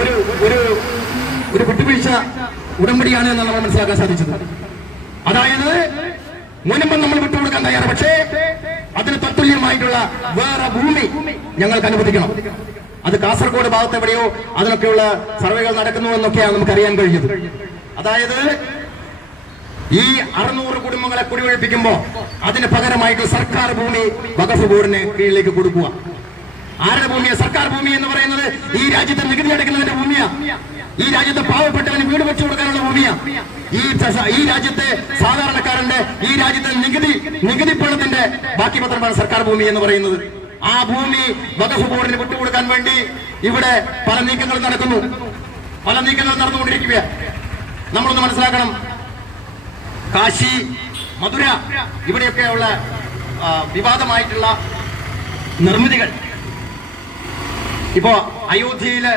ഒരു ഒരു ഒരു വിട്ടുവീഴ്ച ഉടമ്പടിയാണ് എന്ന് നമ്മൾ മനസ്സിലാക്കാൻ സാധിച്ചത്. അതായത് മുൻപ് നമ്മൾ വിട്ടുകൊടുക്കാൻ തയ്യാറാണ്, പക്ഷേ അതിന് തത്തുല്യമായിട്ടുള്ള വേറെ ഭൂമി ഞങ്ങൾക്ക് അനുവദിക്കണം. അത് കാസർഗോഡ് ഭാഗത്ത് എവിടെയോ അതിനൊക്കെയുള്ള സർവേകൾ നടക്കുന്നു എന്നൊക്കെയാണ് നമുക്ക് അറിയാൻ കഴിഞ്ഞത്. അതായത് ഈ 600 കുടുംബങ്ങളെ കുടിയൊഴിപ്പിക്കുമ്പോ അതിന് പകരമായിട്ട് സർക്കാർ ഭൂമി വഖഫ് ബോർഡിന് കീഴിലേക്ക് കൊടുക്കുക. ആരുടെ ഭൂമിയാ? സർക്കാർ ഭൂമി എന്ന് പറയുന്നത് ഈ രാജ്യത്തെ നികുതി അടയ്ക്കുന്നതിന്റെ ഭൂമിയാ. ഈ രാജ്യത്തെ പാവപ്പെട്ടവന് വീട് വെച്ചു കൊടുക്കാനുള്ള ഭൂമിയാ. ഈ രാജ്യത്തെ സാധാരണക്കാരന്റെ, ഈ രാജ്യത്തെ നികുതി പണത്തിന്റെ ബാക്കി പത്രമാണ് സർക്കാർ ഭൂമി എന്ന് പറയുന്നത്. ആ ഭൂമി വഖഫ് ബോർഡിന് വിട്ടുകൊടുക്കാൻ വേണ്ടി ഇവിടെ പല നീക്കങ്ങൾ നടന്നുകൊണ്ടിരിക്കുക. നമ്മളൊന്ന് മനസ്സിലാക്കണം, കാശി, മധുര ഇവിടെയൊക്കെയുള്ള വിവാദമായിട്ടുള്ള നിർമ്മിതികൾ ഇപ്പോ അയോധ്യയില്